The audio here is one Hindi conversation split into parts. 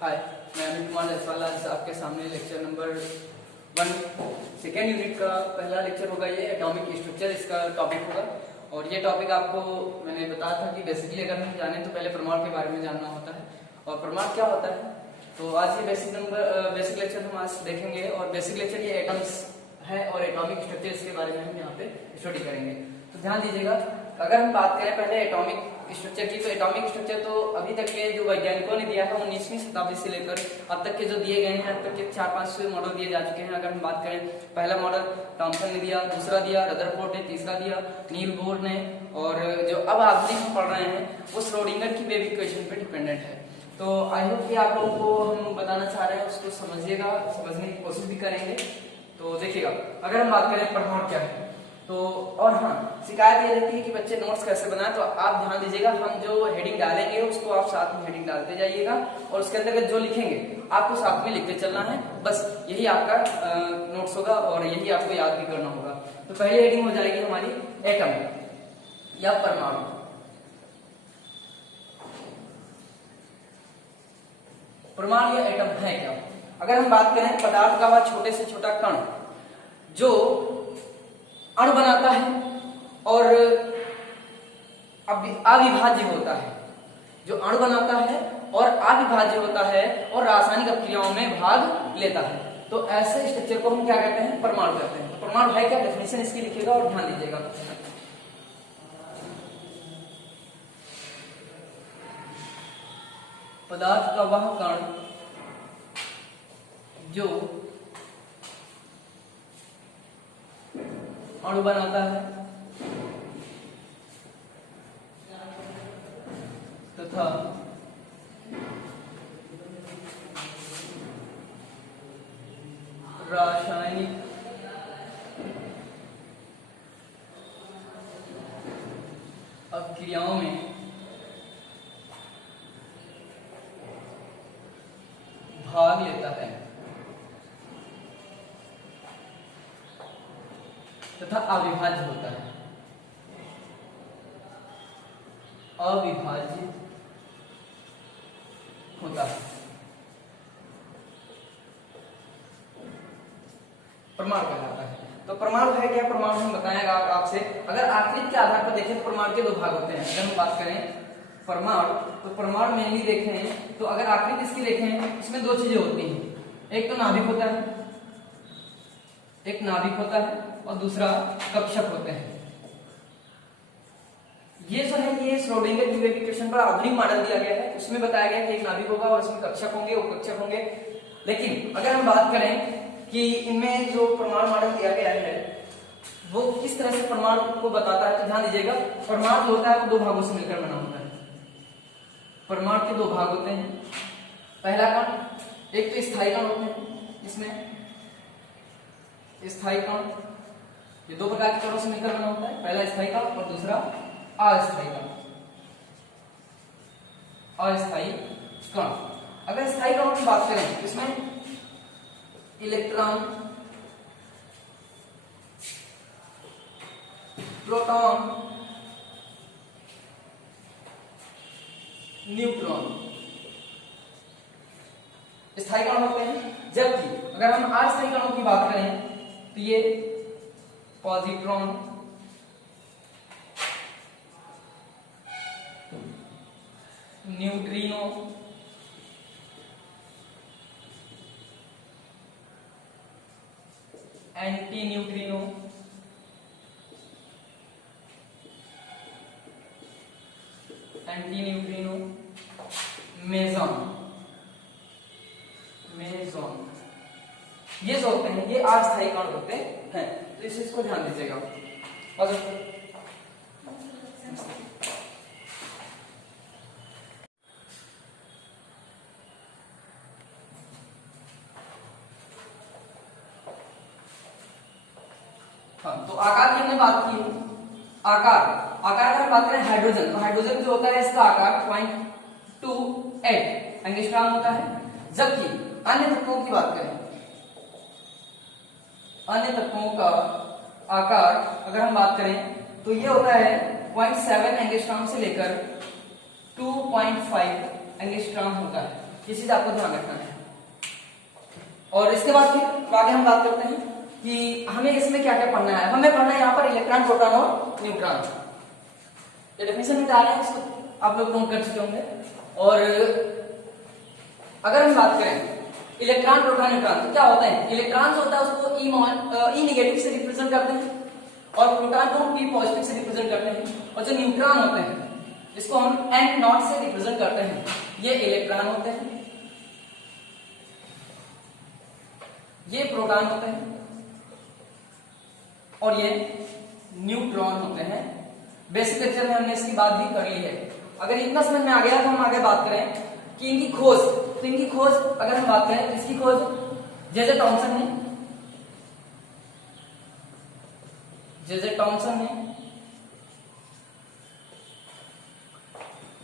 हाय, मैं अमित कुमार जायसवाल आज आपके सामने लेक्चर नंबर 1 सेकेंड यूनिट का पहला लेक्चर होगा। ये एटॉमिक स्ट्रक्चर इसका टॉपिक होगा और ये टॉपिक आपको मैंने बताया था कि बेसिकली अगर हम जाने तो पहले परमाणु के बारे में जानना होता है और परमाणु क्या होता है। तो आज ये बेसिक लेक्चर हम आज देखेंगे और बेसिक लेक्चर ये एटम्स है और एटॉमिक स्ट्रक्चर इसके बारे में हम यहाँ पे स्टडी करेंगे। तो ध्यान दीजिएगा, अगर हम बात करें पहले एटॉमिक स्ट्रक्चर की, तो एटॉमिक स्ट्रक्चर तो अभी तक के जो वैज्ञानिकों ने दिया है 19वीं शताब्दी से लेकर अब तक के जो दिए गए हैं, अब तक के 4-5 मॉडल दिए जा चुके हैं। अगर हम बात करें पहला मॉडल थॉमसन ने दिया, दूसरा दिया रदरफोर्ड ने, तीसरा दिया नील बोर ने और जो अब आधुनिक हम पढ़ रहे हैं वो श्रोडिंगर की वेव इक्वेशन पे डिपेंडेंट है। तो आई होप कि आप लोगों को हम बताना चाह रहे हैं उसको समझिएगा, समझने की कोशिश भी करेंगे। तो देखिएगा, अगर हम बात करें परमाणु क्या है तो, और हाँ, शिकायत ये रहती है कि बच्चे नोट्स कैसे बनाएं, तो आप ध्यान दीजिएगा, हम जो हेडिंग डालेंगे उसको आप साथ में हेडिंग डालते जाइएगा और उसके अंतर्गत जो लिखेंगे आपको साथ में लिखते चलना है। बस यही आपका नोट्स होगा और यही आपको याद भी करना होगा। तो पहली हेडिंग हो जाएगी हमारी एटम या परमाणु। परमाणु या एटम है क्या? अगर हम बात करें पदार्थ का वह छोटे से छोटा कण जो अणु बनाता है और अविभाज्य होता है, जो अणु बनाता है और अविभाज्य होता है और रासायनिक अभिक्रियाओं में भाग लेता है, तो ऐसे स्ट्रक्चर को हम क्या कहते हैं? परमाणु कहते हैं। तो परमाणु है क्या? डेफिनेशन इसकी लिखिएगा और ध्यान दीजिएगा। पदार्थ का वह कण जो अणु बनाता है तथा रासायनिक अभिक्रियाओं में भाग लेता है तथा अविभाज्य होता है। अविभाज्य होता है परमाणु कहलाता है। तो परमाणु है क्या? परमाणु हम बताएंगे आपसे। अगर आकृति के आधार पर देखें तो परमाणु के दो भाग होते हैं। अगर हम बात करें परमाणु, तो परमाणु मेनली देखें तो अगर आकृति इसकी देखें इसमें दो चीजें होती हैं, एक तो नाभिक होता है, एक नाभिक होता है और दूसरा कक्षक होते हैं। ये जो है ये श्रोडिंगर की वेव इक्वेशन पर आधुनिक मॉडल दिया गया है, उसमें बताया गया कि एक नाभिक होगा और इसमें कक्षक होंगे, उपकक्षक होंगे। लेकिन अगर हम बात करें कि इनमें जो परमाणु मॉडल दिया गया है वो किस तरह से परमाणु को बताता है, तो ध्यान दीजिएगा, परमाणु जो होता है वो दो भागों से मिलकर बना होता है। परमाणु के दो भाग होते हैं। पहला कण, एक तो स्थायी कण होते हैं, इसमें स्थायी कण, ये दो प्रकार के कणों से मिलकर बना होता है, पहला स्थायी कण और दूसरा अस्थायी कण। अस्थायी कण, अगर स्थायी कणों की बात करें तो इसमें इलेक्ट्रॉन, प्रोटॉन, न्यूट्रॉन स्थायी कण होते हैं। जबकि अगर हम अस्थायी कणों की बात करें तो ये positron, neutrino, anti neutrino, anti neutrino, meson, ये जो होते हैं ये अस्थायी कण होते हैं। तो इस चीज को ध्यान दीजिएगा। हाँ, तो आकार की हमने बात की। आकार अगर हम बात करें हाइड्रोजन, तो हाइड्रोजन जो होता है इसका आकार 0.28 एंगस्ट्रॉम होता है। जबकि अन्य तत्वों की बात करें, अन्य तत्वों का आकार अगर हम बात करें तो ये होता है 0.7 एंगस्ट्रॉम से लेकर 2.5 एंगस्ट्रॉम होता है। ये चीज आपको ध्यान रखना है। और इसके बाद फिर आगे हम बात करते हैं कि हमें इसमें क्या क्या पढ़ना है। हमें पढ़ना है यहाँ पर इलेक्ट्रॉन, प्रोटॉन और न्यूट्रॉन। ये डेफिनेशन में डाले हैं, इसको आप लोग नोट कर चुके होंगे। और अगर हम बात करें इलेक्ट्रॉन, प्रोटॉन, न्यूट्रॉन, तो क्या होता है? इलेक्ट्रॉन जो होता है उसको ई नेगेटिव से रिप्रेजेंट करते हैं और प्रोटॉन को पी पॉजिटिव से रिप्रेजेंट करते हैं। और जो न्यूट्रॉन होते हैं इसको हम एन नॉट से रिप्रेजेंट करते हैं। ये इलेक्ट्रॉन होते हैं, ये प्रोटॉन होते हैं और ये न्यूट्रॉन होते हैं। बेसिक लेक्चर में हमने इसकी बात भी कर ली है। अगर इतना समझ में आ गया तो हम आगे बात करें कि इनकी खोज। तो इनकी खोज अगर हम बात करें, इसकी खोज जे जे टॉमसन ने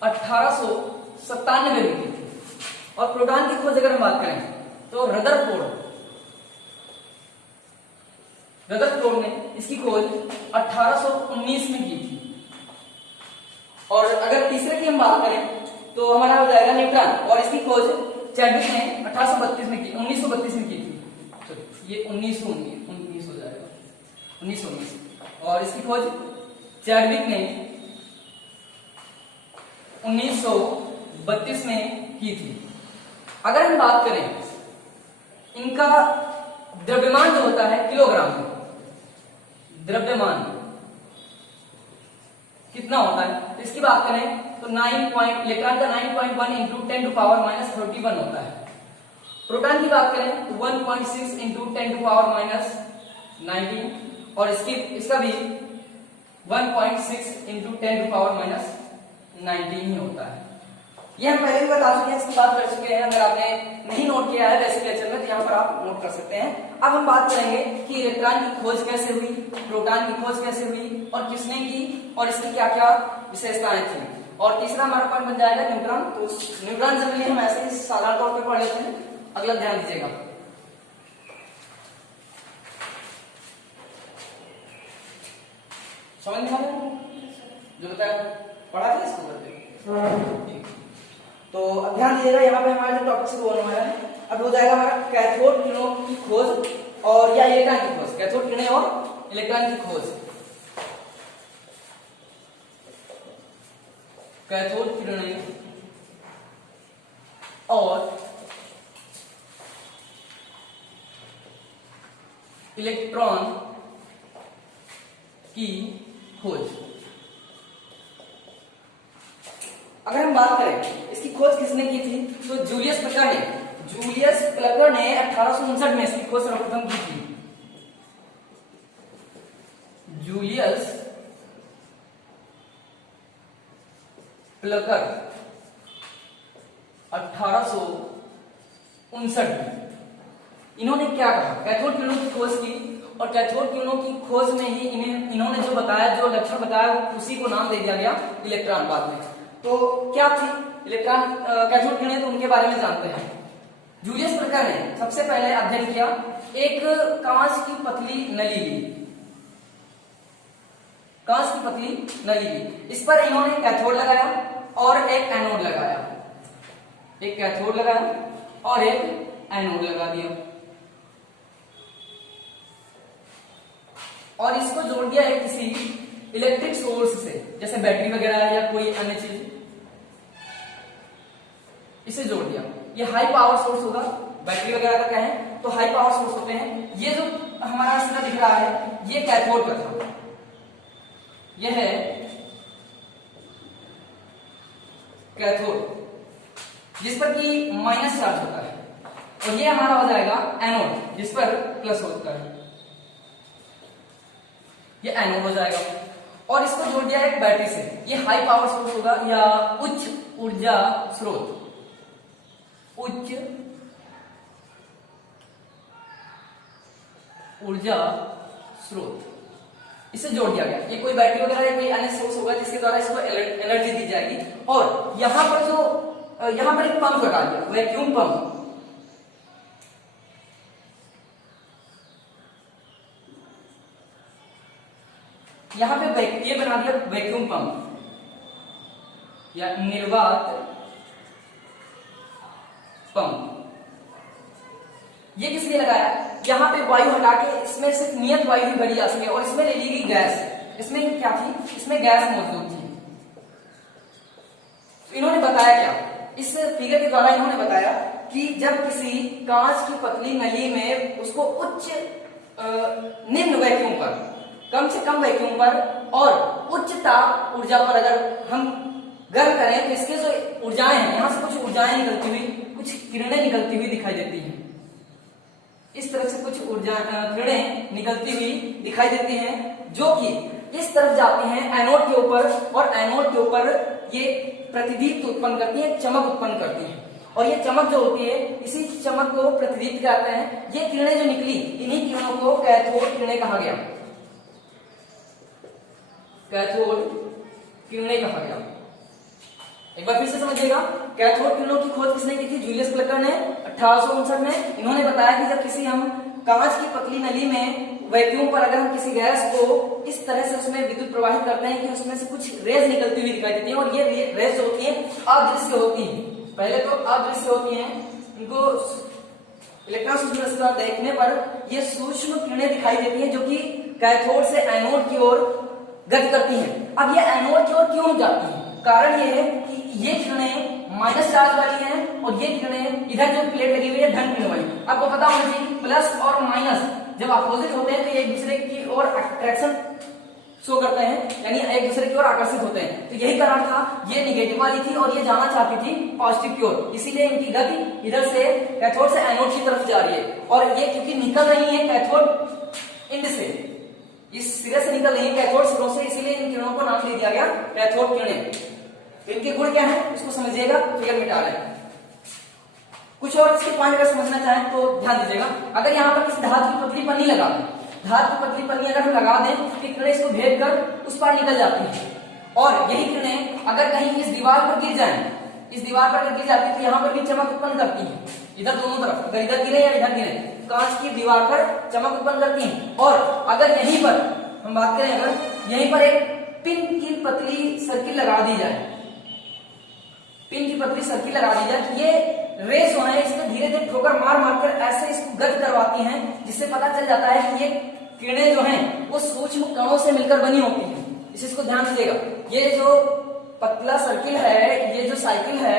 1897 में की थी। और प्रोटॉन की खोज अगर हम बात करें तो रदरफोर्ड ने इसकी खोज 1819 में की थी। और अगर तीसरे की हम बात करें तो हमारा हो जाएगा न्यूट्रॉन, और इसकी खोज चैडविक ने 1832 में की, 1932 में की थी। ये 1919 हो जाएगा, 1919। और इसकी खोज चैडविक ने 1932 में की थी। अगर हम बात करें इनका द्रव्यमान जो होता है किलोग्राम में, द्रव्यमान कितना होता है, इसकी बात करें तो इलेक्ट्रॉन का 9.1 इंटू 10 टू पावर माइनस 31 होता है। प्रोटॉन की बात करें तो 1.6 इंटू 10 टू पावर माइनस 19, और इसका भी 1.6 इंटू 10 टू पावर माइनस 19 ही होता है। ये हम पहले भी बता चुके हैं, इसकी बात कर चुके हैं। अगर आपने नहीं नोट किया है बेसिक लेक्चर में तो यहाँ पर आप नोट कर सकते हैं। अब हम बात करेंगे कि इलेक्ट्रॉन की खोज कैसे हुई, प्रोटॉन की खोज कैसे हुई और किसने की, और इसकी क्या क्या विशेषताएं थी। और तीसरा हमारा पॉइंट बन जाएगा न्यूट्रॉन। तो न्यूट्रॉन जनरली हम ऐसे ही साधारण तौर पर पढ़ लेते हैं, अगला ध्यान दीजिएगा। समझ में आ रहा है जो बताया, पढ़ा था इसको करके? तो अब ध्यान दीजिएगा, यहाँ पे हमारा जो टॉपिक शुरू होने वाला है अब हो जाएगा हमारा कैथोड किरणों की खोज और या इलेक्ट्रॉन की खोज। कैथोड किरणें और इलेक्ट्रॉन की खोज। कैथोड किरणें और इलेक्ट्रॉन की खोज। अगर हम बात करें इसकी खोज किसने की थी तो जूलियस प्लकर ने 1859 में इसकी खोज सर्वप्रथम की थी। जूलियस प्लकर 1859 में इन्होंने क्या कहा, कैथोड किरणों की खोज की। और कैथोड किरणों की खोज में ही इन्होंने जो बताया, जो लक्षण बताया, उसी को नाम दे दिया गया इलेक्ट्रॉन बाद में। तो क्या थी इलेक्ट्रॉन कैथोड किरणें, तो उनके बारे में जानते हैं। जूलियस प्लकर ने सबसे पहले अध्ययन किया, एक कांच की पतली नली ली, कांच की पतली नली ली। इस पर इन्होंने कैथोड लगाया और एक एनोड लगाया, एक कैथोड लगाया और एक एनोड लगा दिया, और इसको जोड़ दिया एक किसी इलेक्ट्रिक सोर्स से, जैसे बैटरी वगैरह या कोई अन्य चीज, इसे जोड़ दिया। ये हाई पावर सोर्स होगा, बैटरी वगैरह का कहें तो हाई पावर सोर्स होते हैं। ये जो हमारा सिरा दिख रहा है ये कैथोड का था, यह है कैथोड, जिस पर कि माइनस चार्ज होता है, और ये हमारा हो जाएगा एनोड, जिस पर प्लस होता है, ये एनोड हो जाएगा। और इसको जोड़ दिया एक बैटरी से, ये हाई पावर सोर्स होगा या उच्च ऊर्जा स्रोत, उच्च ऊर्जा स्रोत, इसे जोड़ दिया गया। ये कोई बैटरी वगैरह या कोई अन्य सोर्स होगा जिसके द्वारा इसको एनर्जी दी जाएगी। और यहां पर एक पंप लगा दिया, वैक्यूम पंप, यहां पे ये बना दिया वैक्यूम पंप या निर्वात ये किस लिए लगाया, यहाँ पे वायु हटा के इसमें सिर्फ नियत वायु ही भरी जा सके और इसमें ले ली गई गैस। इसमें क्या थी, इसमें गैस मौजूद थी। इन्होंने बताया क्या, इस फिगर के द्वारा इन्होंने बताया कि जब किसी कांच की पतली नली में उसको उच्च निम्न वैक्यूम पर, कम से कम वैक्यूम पर और उच्च ताप ऊर्जा पर अगर हम गर्म करें तो इसके जो ऊर्जाएं हैं, यहां से कुछ ऊर्जाएं निकलती हुई, कुछ किरणें निकलती हुई दिखाई देती हैं। इस तरफ से कुछ ऊर्जा किरणें निकलती हुई दिखाई देती हैं जो कि इस तरफ जाती हैं एनोड के ऊपर और एनोड के ऊपर ये प्रतिदीप्त उत्पन्न करती है, चमक उत्पन्न करती है। और ये चमक जो होती है, इसी चमक को प्रतिदीप्त कहते हैं। ये किरणें जो निकली, इन्हीं किरणों को कैथोड किरणें कहा गया, कैथोड किरणें कहा गया। एक बार फिर से समझिएगा, कैथोड किरणों की खोज किसने की थी, जूलियस क्लर्क ने 1859 में। इन्होंने बताया कि जब किसी हम कांच की पतली नली में वैक्यूम पर अगर हम किसी गैस को इस तरह से उसमें विद्युत प्रवाहित करते हैं कि उसमें से कुछ रेज निकलती हुई दिखाई देती हैं और ये रेज जो होती है अदृश्य होती हैं। पहले तो अदृश्य होती हैं, इनको इलेक्ट्रॉन सूक्ष्म देखने पर ये सूक्ष्म किरणें दिखाई देती हैं जो कि कैथोड से एनोड की ओर गति करती हैं। अब ये एनोड की ओर क्यों जाती हैं, कारण ये है कि ये किरणें माइनस चार्ज वाली हैं और ये किरणें इधर जो प्लेट लगी हुई है धन किरण वाली। आपको पता होना चाहिए प्लस और माइनस जब अपोजिट होते हैं तो एक दूसरे की ओर अट्रैक्शन शो करते हैं, यानी एक दूसरे की ओर आकर्षित होते हैं। तो यही कारण था, ये निगेटिव वाली थी और ये जाना चाहती थी पॉजिटिव की ओर, इसीलिए इनकी गति इधर से कैथोड से एनोड की तरफ जा रही है। और ये क्योंकि निकल रही है कैथोड एंड से, इस सिरे से निकल रही है कैथोड सिरों से, इसीलिए इन किरणों को नाम दे दिया गया कैथोड किरणें। इनके गुण क्या है इसको समझिएगा, फिगर में डाल है। कुछ और इसके पॉइंट अगर समझना चाहें तो ध्यान दीजिएगा। अगर यहाँ पर किसी धातु की पतली पन्नी लगा दें, धातु की पतली पन्नी अगर हम लगा दें तो किरणें इसको भेद कर उस पार निकल जाती है। और यही किरणें अगर कहीं इस दीवार पर गिर जाएं, इस दीवार पर अगर गिर जाती है तो यहाँ पर भी चमक उत्पन्न करती है, इधर दोनों तरफ, अगर इधर गिरे या इधर गिरे कांच की दीवार पर चमक उत्पन्न करती है। और अगर यहीं पर हम बात करें, अगर यहीं पर एक पिन की पतली सर्किल लगा दी जाए, पिन की पतली सर्किल लगा दी जाए तो ये रेस जो है इसमें धीरे धीरे ठोकर मार मारकर ऐसे इसको गति करवाती हैं, जिससे पता चल जाता है कि ये किरणें जो हैं वो सूक्ष्म कणों से मिलकर बनी होती हैं। इसको ध्यान दीजिएगा, ये जो पतला सर्किल है, ये जो साइकिल है,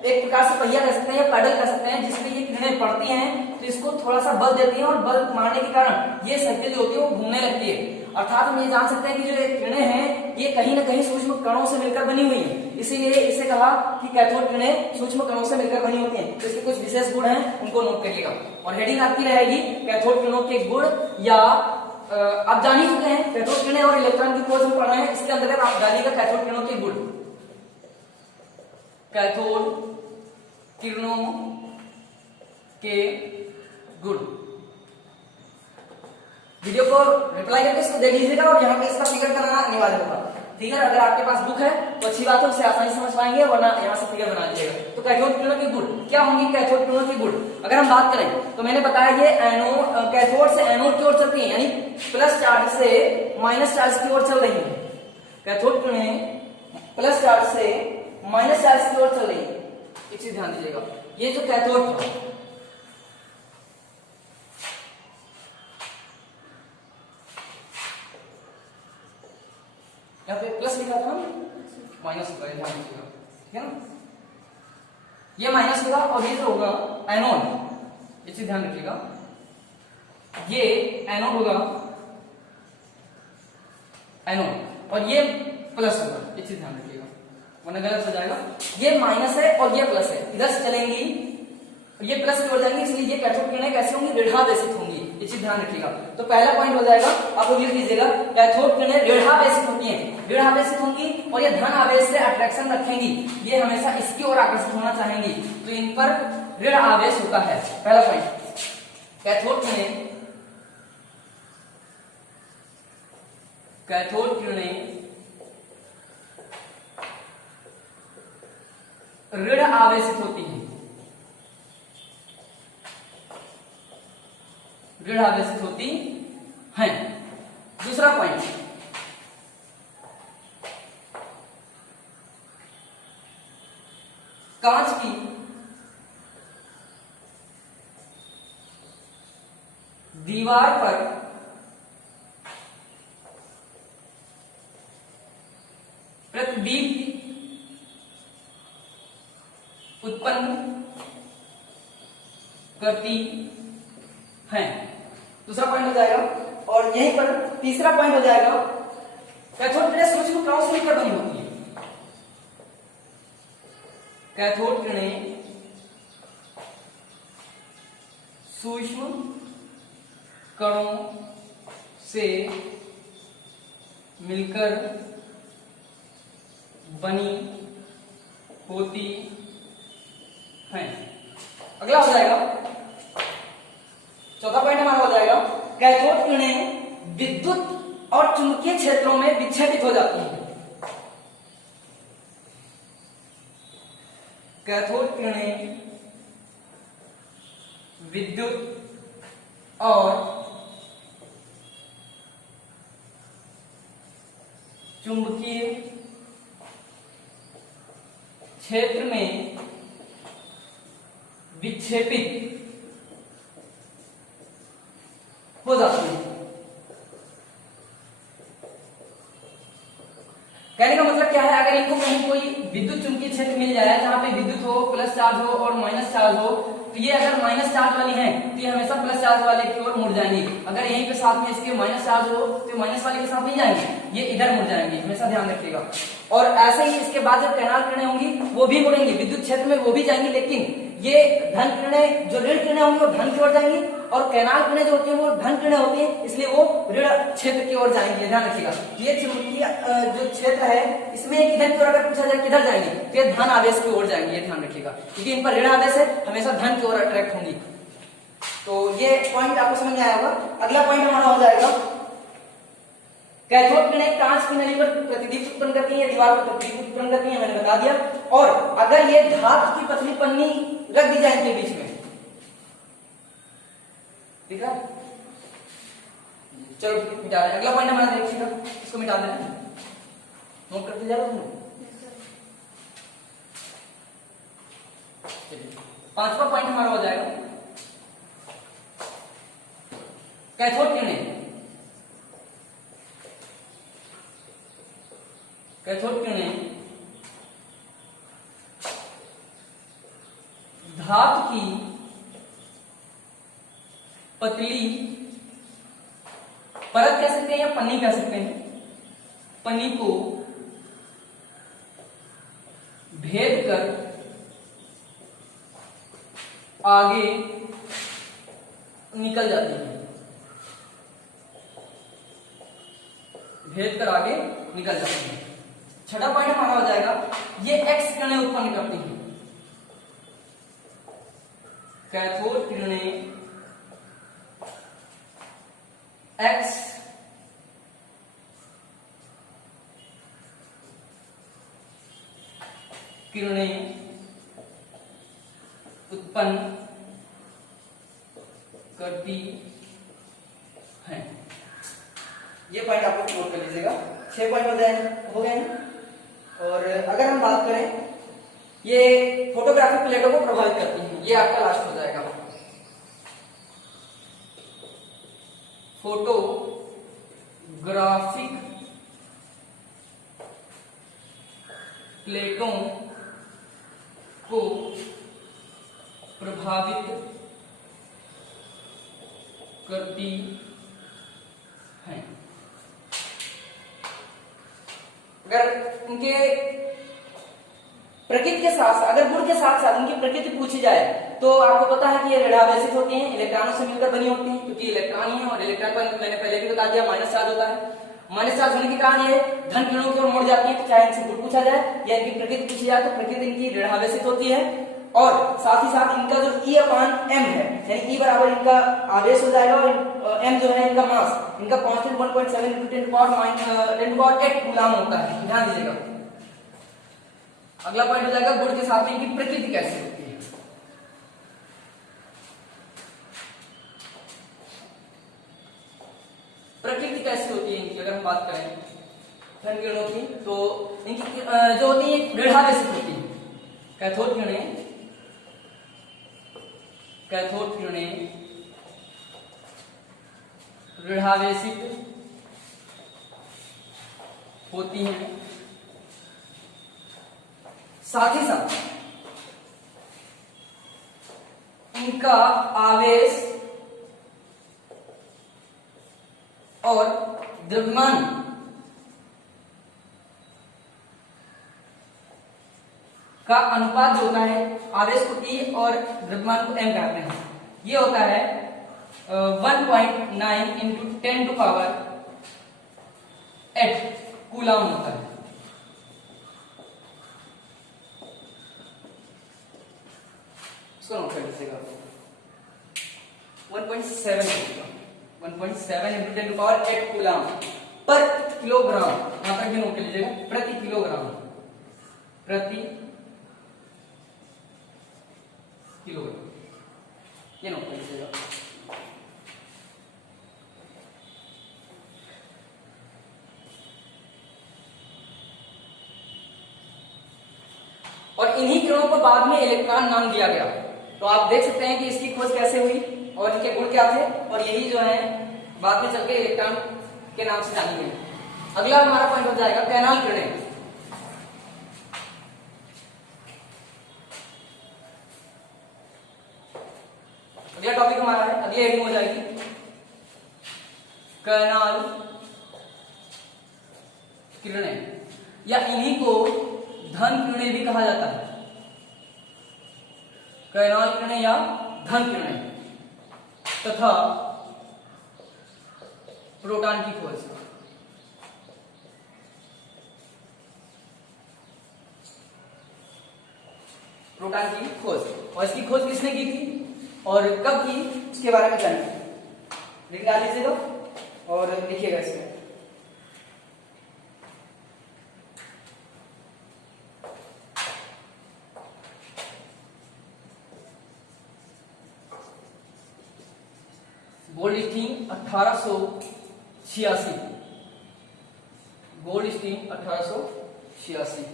एक प्रकार से पहिया कह सकते हैं या पैडल कह सकते हैं, जिसमें ये किरणें पड़ती हैं तो इसको थोड़ा सा बल देती हैं और बल मारने के कारण ये सर्किल जो होती है वो घूमने लगती है। अर्थात हम ये जान सकते हैं कि जो ये किरणें हैं ये कहीं ना कहीं सूक्ष्म कणों से मिलकर बनी हुई है, इसीलिए इसे कहा कि कैथोड किरणें सूक्ष्म कणों से मिलकर बनी होती हैं। तो इसके कुछ विशेष गुण हैं, उनको नोट करिएगा। और हेडिंग आपकी रहेगी कैथोड किरणों के गुण, या आप जान ही चुके हैं कैथोड किरणें और इलेक्ट्रॉन की खोज हम पढ़ रहे हैं, इसके अंतर्गत आप डालिएगा कैथोड किरणों के गुण, कैथोड किरणों के गुण। वीडियो को रिप्लाई करके इसको देख लीजिएगा और यहाँ पे इसका फिगर बनाना अनिवार्य होगा। फिगर अगर आपके पास बुक है तो अच्छी बात है, उससे आसानी समझ पाएंगे, वरना यहाँ से फिगर बना लीजिएगा। तो कैथोड किरणों के गुण क्या होंगे, कैथोड किरणों के गुण अगर हम बात करें तो मैंने बताया ये एनोड, कैथोड से एनोड की ओर चलती है, यानी प्लस चार्ज से माइनस चार्ज की ओर चल रही है। कैथोड किरणें प्लस चार्ज से माइनस चार्ज की ओर चल रही है, एक चीज ध्यान दीजिएगा। ये जो कैथोड था, यहाँ पे प्लस लिखा था, माइनस होगा, ध्यान दीजिएगा, ठीक है ना। ये माइनस होगा और ये जो होगा एनोड, ये चीज ध्यान रखिएगा, ये एनोड होगा, एनोड, और ये प्लस होगा, ये चीज ध्यान रखिएगा वरना गलत हो जाएगा। ये माइनस है और ये प्लस है, इधर से चलेंगी, ये प्लस की ओर जाएंगी, इसलिए ये कैथोड किरणें कैसे होंगी, ऋणावेशित होंगी, ये चीज ध्यान रखिएगा। तो पहला पॉइंट हो जाएगा, आप लोग लिख लीजिएगा, कैथोड किरणें ऋणावेशित होती हैं, ऋणावेशित होंगी और ये धन आवेश से अट्रैक्शन रखेंगी, ये हमेशा इसकी ओर आकर्षित होना चाहेंगी, तो इन पर ऋण आवेश होता है। पहला पॉइंट, कैथोड किरणें, कैथोड किरणें ऋण आवेशित होती हैं, ऋण आवेशित होती हैं। दूसरा पॉइंट, कांच की दीवार पर प्रतिदीप्ति उत्पन्न करती हैं। दूसरा पॉइंट हो जाएगा। और यहीं पर तीसरा पॉइंट हो जाएगा, कैथोड किरणें सूक्ष्म क्रॉस लिंक पर बनी होती है। कैथोड किरणें सूक्ष्म कणों से मिलकर बनी होती हैं। अगला हो जाएगा, चौथा पॉइंट हमारा हो जाएगा, कैथोड किरणें विद्युत और चुंबकीय क्षेत्रों में विक्षेपित हो जाती हैं। कैथोड किरणें विद्युत और चुंबकीय क्षेत्र में विक्षेपित हो जाती है। कहने का मतलब क्या है, अगर इनको कहीं कोई विद्युत चुंबकीय क्षेत्र मिल जाए जहां पे विद्युत हो, प्लस चार्ज हो और माइनस चार्ज हो, तो ये अगर माइनस चार्ज वाली है तो ये हमेशा प्लस चार्ज वाले की ओर मुड़ जाएंगे। अगर यहीं पे साथ में इसके माइनस चार्ज हो तो माइनस वाले के साथ नहीं जाएंगे, ये इधर मुड़ जाएंगे, हमेशा ध्यान रखिएगा। और ऐसे ही इसके बाद जब कैनाल किरणें होंगी वो भी मुड़ेंगी, विद्युत क्षेत्र में वो भी जाएंगी, लेकिन ये धन किरणें, जो ऋण किरणें होंगी वो धन की ओर जाएंगी, और कैनाल किरणें जो होती है वो धन किरणें होती है, इसलिए वो ऋण क्षेत्र की ओर जाएंगी। ध्यान रखिएगा, ये चुंबकीय जो क्षेत्र है इसमें इधर की ओर अगर पूछा जाए किधर जाएंगे तो ये धन आवेश की ओर जाएंगे, ये ध्यान रखिएगा, क्योंकि इन पर ऋण आवेश है, हमेशा धन की ओर अट्रैक्ट होंगी। तो ये पॉइंट आपको समझ में आया होगा। अगला पॉइंट हमारा हो जाएगा, कैथोड किरणें कांच की नली पर प्रतिदीप्ति उत्पन्न करती है, दीवार पर प्रतिदीप्ति उत्पन्न करती है, मैंने बता दिया। और अगर ये धातु की पतली पन्नी रख दी जाए इनके बीच में, ठीक है, चलो मिटा दें। अगला पॉइंट हमारा देखिएगा, इसको मिटा देना, नोट करते जा रहे हो। पांचवा पॉइंट हमारा हो जाएगा, कैथोड किरणें, कैथोड किरणें धातु की पतली परत कह सकते हैं या पन्नी कह सकते हैं, पन्नी को भेद कर आगे निकल जाती है, भेद कर आगे निकल जाती है। छठा पॉइंट हमारा हो जाएगा, ये एक्स किरणें उत्पन्न करती हैं। कैथोड किरणें एक्स किरणें उत्पन्न करती हैं। ये पॉइंट आप लोग नोट कर लीजिएगा। 6 पॉइंट हो गए हैं। और अगर हम बात करें, ये फोटोग्राफिक प्लेटों को प्रभावित करती हैं, ये आपका लास्ट हो जाएगा। फोटोग्राफिक प्लेटों को प्रभावित करती हैं। अगर उनके प्रकृति के साथ, अगर गुण के साथ साथ उनकी प्रकृति पूछी जाए तो आपको पता है कि ये ऋणावेशित होती हैं, इलेक्ट्रॉनों से मिलकर बनी होती हैं, क्योंकि इलेक्ट्रॉन ही है और इलेक्ट्रॉन पर मैंने पहले भी बता दिया माइनस चार्ज होता है। माइनस चार्ज होने के कारण ये धन किरणों की ओर मुड़ जाती है। तो चाहे इनसे गुण पूछा जाए या इनकी प्रकृति पूछी जाए तो प्रकृति इनकी ऋणावेशित होती है। और साथ ही साथ इनका जो E/m है, यानी E बराबर इनका आवेश हो जाएगा और m जो है इनका मास, इनका कांस्टेंट 1.7 × 10⁻8 कूलम होता है, ध्यान दीजिएगा। अगला पॉइंट हो जाएगा, गुण के साथ में इनकी प्रकृति कैसे होती है। प्रकृति कैसी होती है इनकी, अगर हम बात करें धन किरणों की, तो इनकी जो होती है ऋणावेशित होती है। कैथोड किरणें दृढ़ावेशित होती हैं, साथ ही साथ इनका आवेश और द्रव्यमान का अनुपात जो होता है, आवेश को E और द्रव्यमान को M कहते हैं, ये होता है 1.9 इंटू 10 टू पावर 8 कूलम होता है। इसको नोट कर लीजिएगा, 1.7 into 10 to power 8 coulomb per kilogram, यहां तक भी नोट कर लीजिएगा, प्रति किलोग्राम, प्रति किलोग्राम, ये नोट कर लीजिएगा। और इन्हीं किरणों को बाद में इलेक्ट्रॉन नाम दिया गया। तो आप देख सकते हैं कि इसकी खोज कैसे हुई और इनके गुण क्या थे, और यही जो है बाद में चल के इलेक्ट्रॉन के नाम से जानी गई। अगला हमारा पॉइंट हो जाएगा कैनाल किरणें। अगला टॉपिक हमारा है, अगली हेडिंग हो जाएगी कैनाल किरणें, या इन्हीं को धन किरणें भी कहा जाता है। कैनाल किरणें या धन किरणें तथा प्रोटॉन की खोज। प्रोटॉन की खोज, और इसकी खोज किसने की थी और कब की, इसके बारे में जानिए। लिख डाल लीजिएगा और लिखिएगा इसमें। Goldstein 1886, Goldstein 1886।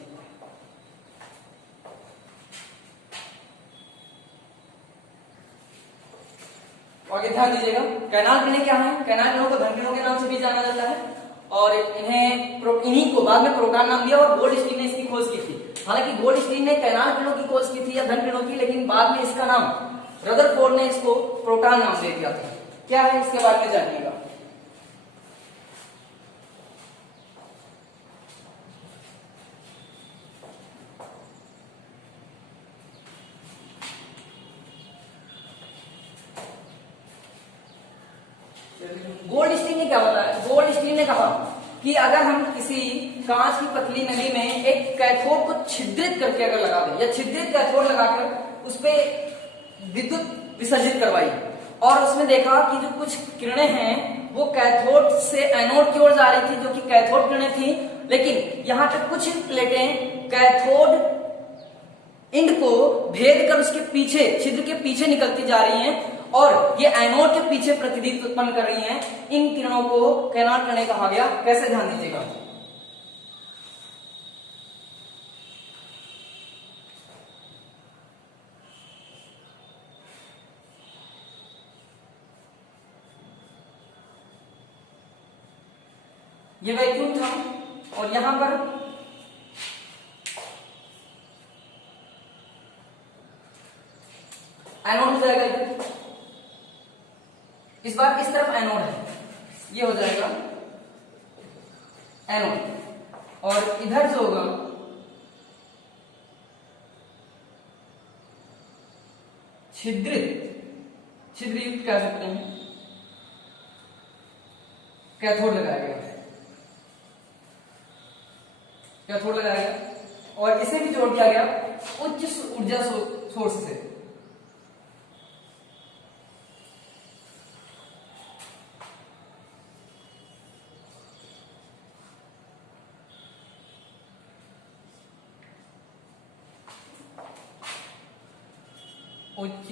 आगे ध्यान दीजिएगा, कैनाल किरणें क्या है? कैनाल किरणों को धन किरणों के नाम से भी जाना जाता है, और इन्हीं को बाद में प्रोटॉन नाम दिया, और गोल्डस्टीन ने इसकी खोज की थी। हालांकि गोल्डस्टीन ने कैनाल किरणों की खोज की थी या धन किरणों की, लेकिन बाद में इसका नाम रदरफोर्ड ने इसको प्रोटॉन नाम दे दिया था। क्या है इसके बारे में जानिएगा। गोल्डस्टीन ने क्या बताया? गोल्डस्टीन ने कहा कि अगर हम किसी कांच की पतली नली में एक कैथोड को छिद्रित करके अगर लगा दें, या छिद्रित कैथोड लगाकर उस पर विद्युत विसर्जित करवाई, और उसमें देखा कि जो कुछ किरणें हैं वो कैथोड से एनोड की ओर जा रही थी, जो कि कैथोड किरणें थी, लेकिन यहाँ पे कुछ प्लेटें कैथोड इंड को भेद कर उसके पीछे, छिद्र के पीछे निकलती जा रही हैं, और ये एनोड के पीछे प्रतिदीप्त उत्पन्न कर रही हैं। इन किरणों को कैनाल किरणें कहा गया। कैसे, ध्यान दीजिएगा। ये वैक्यूम था, और यहां पर एनोड हो जाएगा इधर। इस बार इस तरफ एनोड है, ये हो जाएगा एनोड, और इधर जो होगा छिद्रयुक्त कह सकते हैं, कैथोड लगाया गया, कैथोड लगाया गया, और इसे भी जोड़ दिया गया उच्च ऊर्जा सोर्स से। उच्च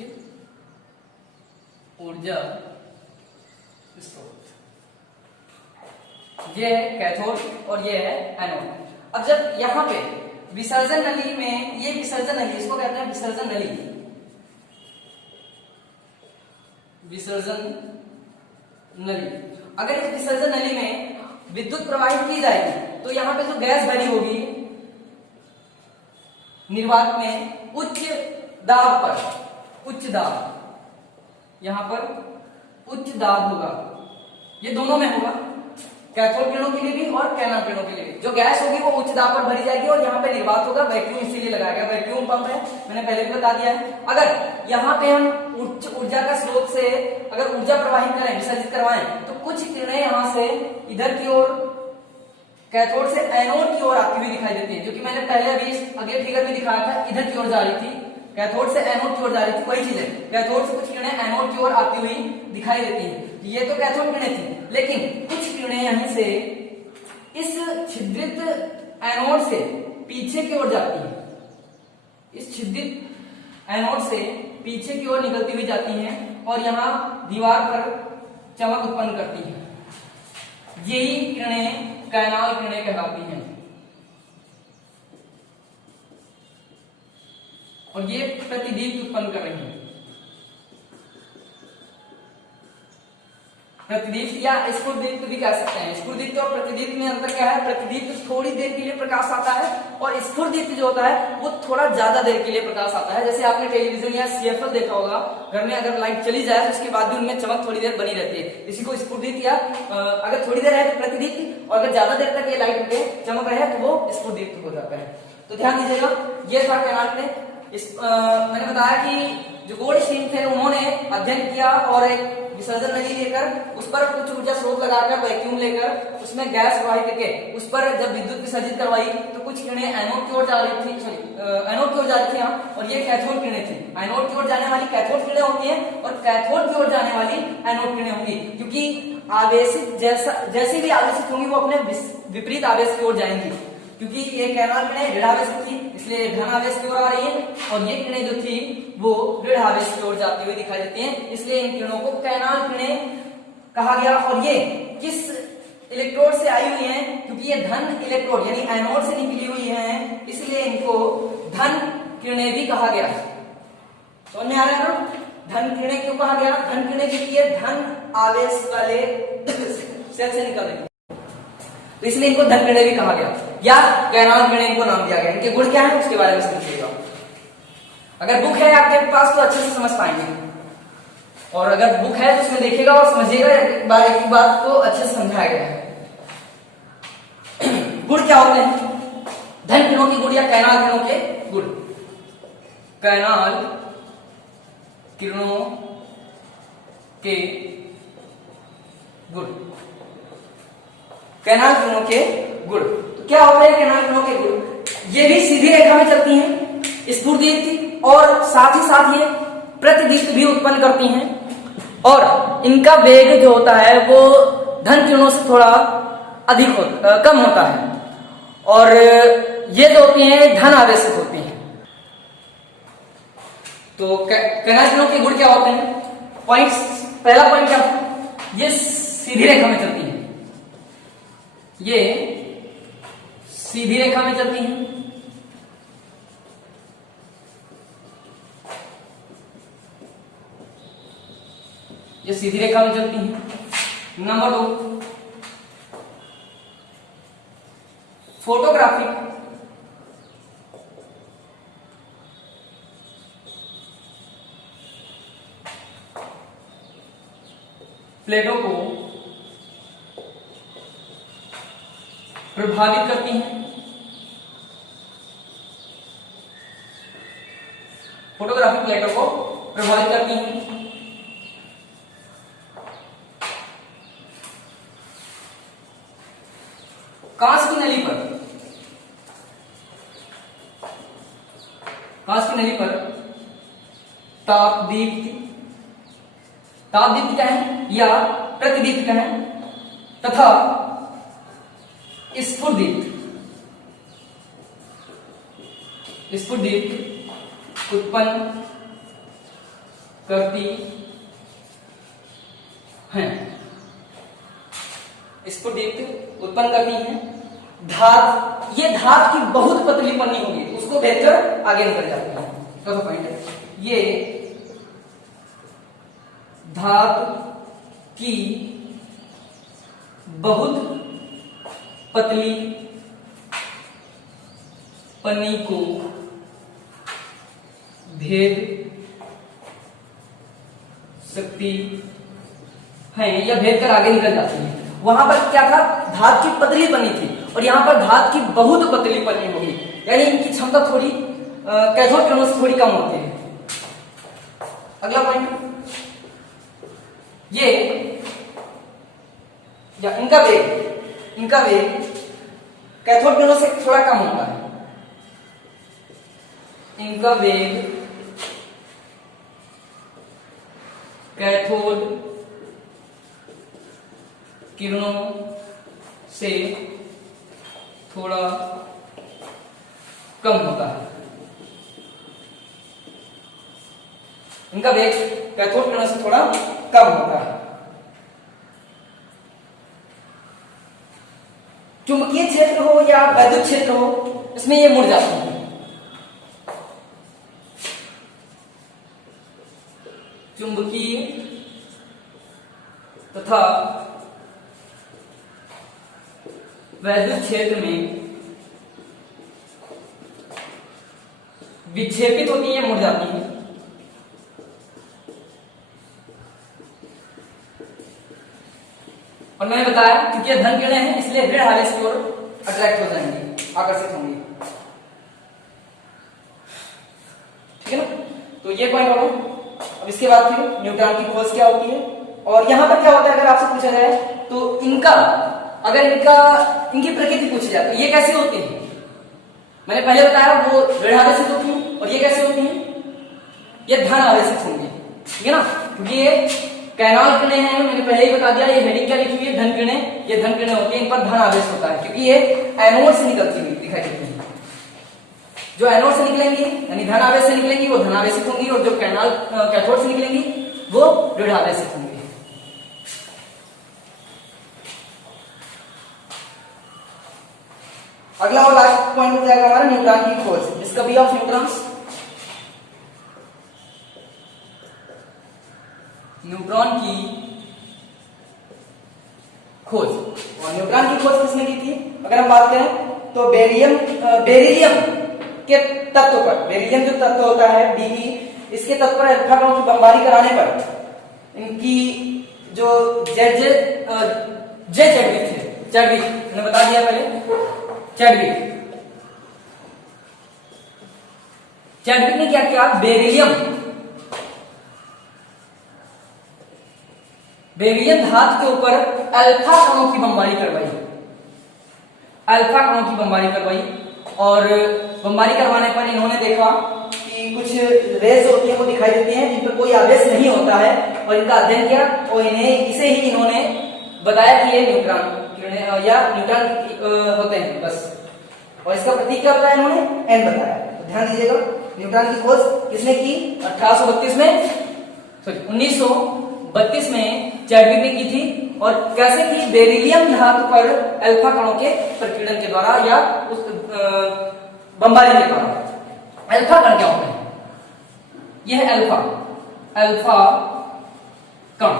ऊर्जा स्रोत, ये है कैथोड और ये है एनोड। अब जब यहां पे विसर्जन नली में, ये विसर्जन नली, इसको कहते हैं विसर्जन नली, विसर्जन नली, अगर इस विसर्जन नली में विद्युत प्रवाहित की जाएगी तो यहाँ पे जो गैस भरी होगी निर्वात में उच्च दाब पर, उच्च दाब, यहां पर उच्च दाब होगा, ये दोनों में होगा, कैथोड किरणों के लिए भी और कैनल किरणों के लिए भी। जो गैस होगी वो उच्च दाब पर भरी जाएगी और यहाँ पे निर्वात होगा, वैक्यूम इसीलिए लगाया गया, वैक्यूम पंप है, मैंने पहले भी बता दिया है। अगर यहाँ पे हम उच्च ऊर्जा का स्रोत से अगर ऊर्जा प्रवाहित करें, विसर्जित करवाएं, तो कुछ किरणें यहाँ से इधर की ओर कैथोड से एनोड की ओर आती हुई दिखाई देती है, जो कि मैंने पहले अभी अगले फिगर में दिखाया था, इधर की ओर जा रही थी, कैथोड से एनोड की ओर जा रही थी, वही चीज है, कैथोड से कुछ किरणें एनोड की ओर आती हुई दिखाई देती हैं। ये तो कैथोड किरणें थी, लेकिन कुछ किरणें यहीं से इस छिद्रित एनोड से पीछे की ओर जाती हैं, इस छिद्रित एनोड से पीछे की ओर निकलती हुई जाती हैं और यहाँ दीवार पर चमक उत्पन्न करती हैं। यही किरणें कैनाल किरणें कहलाती हैं और ये प्रतिदीप्त उत्पन्न कर रही हैं। प्रतिदीप्त या स्फुरदीप्त भी कह सकते हैं। स्फुरदीप्त और प्रतिदीप्त में अंतर क्या है? प्रतिदीप्त थोड़ी देर के लिए प्रकाश आता है और स्फुरदीप्त जो होता है वो थोड़ा ज्यादा देर के लिए प्रकाश आता है। जैसे आपने टेलीविजन या सीएफएल देखा होगा, घर में अगर लाइट चली जाए तो उसके बाद भी उनमें चमक थोड़ी देर बनी रहती है, इसी को स्फुरदीप्त या अगर थोड़ी देर है तो प्रतिदीप्त, और अगर ज्यादा देर तक ये लाइट पे चमक रहे तो वो स्फुरदीप्त हो जाता है। तो ध्यान दीजिएगा, ये था कैनाल में। मैंने बताया कि जो गोल्डस्टीन थे उन्होंने अध्ययन किया और एक विसर्जन नली लेकर उस पर कुछ ऊर्जा स्रोत लगाकर वैक्यूम लेकर उसमें गैस प्रवाहित करके उस पर जब विद्युत विसर्जित करवाई तो कुछ किरणें एनोड की ओर जा रही थी, एनोड की ओर जा रही थी यहाँ, और ये कैथोड किरणें थी। एनोड की ओर जाने वाली कैथोड किरणें होती हैं और कैथोड की ओर जाने वाली एनोड किरणें होंगी, क्योंकि आवेशित जैसी भी आवेशित होंगी वो अपने विपरीत आवेश की ओर जाएंगी, क्योंकि ये कैनाल किरणें ऋण आवेश थी इसलिए धन आवेश की ओर आ रही है और ये किरणें जो थी वो ऋण आवेश की ओर जाती हुई दिखाई देती हैं, इसलिए इन किरणों को कैनाल किरणें कहा गया। और ये किस इलेक्ट्रोड से आई हुई हैं? क्योंकि ये धन इलेक्ट्रोड यानी एनोड से निकली हुई हैं, इसलिए इनको धन किरणें भी कहा गया। समझ में आ रहा है ना? धन किरणें क्यों कहा गया? धन किरणें क्योंकि ये धन आवेश वाले सेल से निकल रही, तो इसलिए इनको धन किरणें भी कहा गया या कैनाल किरणें इनको नाम दिया गया। इनके गुण क्या है उसके बारे में समझिएगा। अगर बुक है आपके पास तो अच्छे से समझ पाएंगे, और अगर बुक है तो उसमें देखिएगा और समझिएगा, एक बात को अच्छे से समझाया गया है। गुण क्या होते हैं? धन किरणों के गुण या कैनाल किरणों के गुण। कैनाल किरणों के गुण, कैनाल किरणों के गुण। तो क्या होते हैं कैनाल किरणों के गुण? ये भी सीधी रेखा में चलती हैं, स्फुरदीप्त, और साथ ही साथ ये प्रतिदीप्त भी उत्पन्न करती हैं, और इनका वेग जो होता है वो धन किरणों से थोड़ा अधिक कम होता है, और ये जो होती हैं धन आवेशित होती हैं। तो कैनाल किरणों के गुण क्या होते हैं? पॉइंट्स, पहला पॉइंट क्या? ये सीधी रेखा में चलती हैं, ये सीधी रेखा में चलती हैं, ये सीधी रेखा में चलती हैं। नंबर 2, फोटोग्राफिक प्लेटों को प्रभावित करती हैं। फोटोग्राफिक प्लेटों को प्रभावित करती हैं। कांच की नली पर, कांच की नली पर तापदीप्ति, तापदीप्ति क्या है या प्रतिदीप्ति क्या है, तथा स्फुरदीप्ति, स्फुरदीप्ति उत्पन्न करती हैं, स्फुरदीप्ति उत्पन्न करती हैं। धात, ये धात की बहुत पतली पन्नी होगी उसको देखकर आगे निकल जाते हैं। चौथा पॉइंट है, ये धात की बहुत पतली पन्नी को भेद सकती है या भेद कर आगे निकल जाती है। वहां पर क्या था, धात की पतली पन्नी थी और यहाँ पर धात की बहुत पतली पन्नी होगी, यानी इनकी क्षमता थोड़ी कैथोड किरणों से थोड़ी कम होती है। अगला पॉइंट, ये या इनका वेग कैथोड किरणों से थोड़ा कम होता है। इनका वेग कैथोड किरणों से थोड़ा कम होता है। इनका वेग कैथोड किरणों से थोड़ा कम होता है। चुंबकीय क्षेत्र हो या वैद्युत क्षेत्र हो, इसमें ये मुड़ जाते हैं। चुंबकीय तथा वैद्युत क्षेत्र में विक्षेपित होती है, मुड़ जाती है। और मैंने बताया क्योंकि ये धन किरणें हैं इसलिए ऋण आवेश की ओर अट्रैक्ट हो जाएंगी, आकर्षित होंगी। ठीक है ना, तो ये पॉइंट हो गया। अब इसके बाद फिर न्यूट्रॉन की खोज क्या होती है और यहां पर क्या होता है, अगर आपसे पूछा जाए तो इनकी प्रकृति पूछी जाए तो ये कैसे होती है। मैंने पहले बताया वो ऋण आवेशित होती है और ये कैसे होती है, ये धन आवेशित होंगी। ठीक है ना, क्योंकि ये कैनॉल किरणें हैं, मैंने पहले ही बता दिया। ये हेडिंग क्या लिखी हुई है, धन किरणें। ये धन किरणें होती है, इन पर धन आवेश होता है क्योंकि ये एनोड से निकलती हुई दिखाई देती है। जो एनोड से निकलेंगी यानी धन आवेश से निकलेंगी वो धन आवेशित होंगी और जो कैथोड से निकलेंगी वो ऋण आवेशित होंगी। अगला और लास्ट पॉइंट हो जाएगा हमारा न्यूट्रॉन की खोज, डिस्कवरी ऑफ न्यूट्रॉन्स। न्यूट्रॉन की खोज, और न्यूट्रॉन की खोज किसने की थी, अगर हम बात करें तो बेरिलियम के तत्व पर, बेरिलियम जो तत्व होता है Be, इसके तत्व पर अल्फा कणों की बमबारी कराने पर इनकी जो चैडविक मैंने बता दिया पहले, चैडविक ने क्या किया, बेरिलियम धातु के ऊपर अल्फा कणों की बमबारी करवाई और बमबारी करवाने पर इन्होंने देखा कि कुछ रेज होती है वो दिखाई देती हैं जिन पर कोई आवेश नहीं होता है और इनका अध्ययन किया और इसे ही इन्होंने बताया कि ये न्यूट्रॉन किरणें या न्यूट्रॉन होते हैं बस। और इसका प्रतीक क्या बताया इन्होंने, एन बताया। तो ध्यान दीजिएगा, न्यूट्रॉन की खोज किसने की, 1932 में चैडविक ने की थी। और कैसे की, बेरिलियम धातु पर अल्फा कणों के प्रकीर्णन के द्वारा या उस बमबारी के द्वारा। अल्फा कण क्या होते हैं, यह है अल्फा कण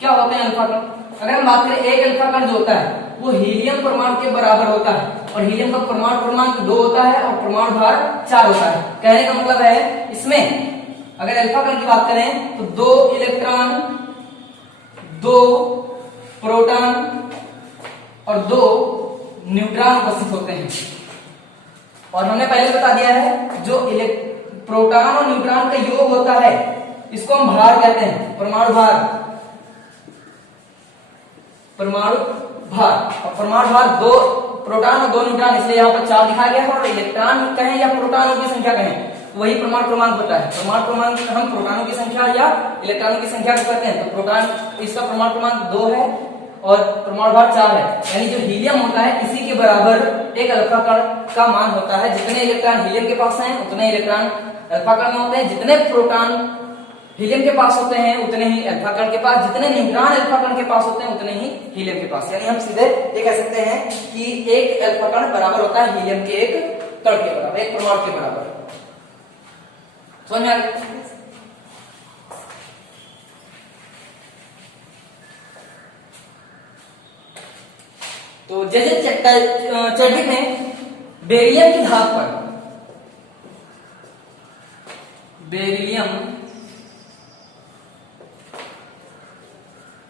क्या होते हैं। अल्फा कण अगर हम बात करें, एक अल्फा कण जो होता है वो हीलियम परमाणु के बराबर होता है और हीलियम का परमाणु क्रमांक 2 होता है और परमाणु भार 4 होता है। कहने का मतलब है इसमें अगर अल्फा कण की बात करें तो 2 इलेक्ट्रॉन, 2 प्रोटॉन और 2 न्यूट्रॉन उपस्थित होते हैं। और हमने पहले बता दिया है जो प्रोटॉन और न्यूट्रॉन का योग होता है इसको हम भार कहते हैं, परमाणु भार। और परमाणु भार 2 प्रोटॉन और 2 न्यूट्रॉन, इसलिए यहाँ पर 4 दिखाया गया है। और इलेक्ट्रॉन कहें या प्रोटॉनों की संख्या कहें वही परमाणु क्रमांक होता है। परमाणु क्रमांक हम प्रोटॉनों की संख्या या इलेक्ट्रॉनों की संख्या को कहते हैं। तो प्रोटॉन इसका परमाणु क्रमांक 2 है और परमाणु भार 4 है, यानी जो हीलियम होता है इसी के बराबर एक अल्फा कण का मान होता है। जितने इलेक्ट्रॉन हीलियम के पास हैं उतने इलेक्ट्रॉन अल्फा कण में होते हैं, जितने प्रोटॉन हीलियम के पास होते हैं उतने ही अल्फा कण के पास, जितने न्यूट्रॉन अल्फा कण के पास होते हैं उतने ही हीलियम के पास। यानी हम सीधे ये कह सकते हैं कि एक अल्फा कण बराबर होता है हीलियम के एक कण के बराबर, एक परमाणु के बराबर। समझ में आ गया? तो जैसे चैडविक ने बेरिलियम की धातु पर बेरिलियम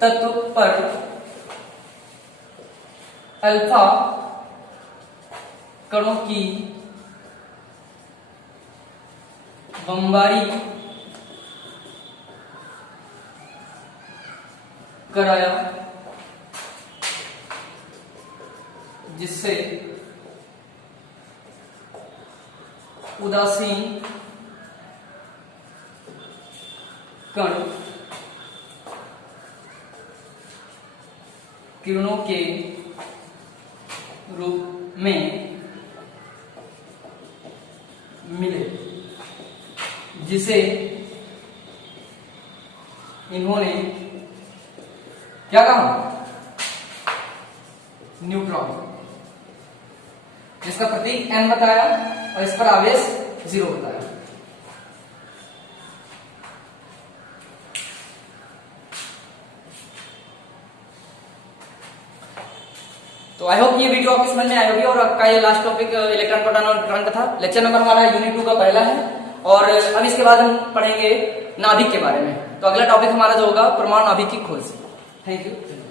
तत्व पर अल्फा कणों की बमबारी कराया, जिससे उदासीन कण किरणों के रूप में मिले, जिसे इन्होंने क्या कहा? न्यूट्रॉन, जिसका प्रतीक n बताया और इस पर आवेश 0 बताया। तो आई होप ये वीडियो आपको समझ में आई होगी और आपका ये लास्ट टॉपिक इलेक्ट्रॉन प्रोटॉन और न्यूट्रॉन का था। लेक्चर नंबर हमारा यूनिट 2 का पहला है और अब इसके बाद हम पढ़ेंगे नाभिक के बारे में। तो अगला टॉपिक हमारा जो होगा परमाणु नाभिक की खोज। Thank you.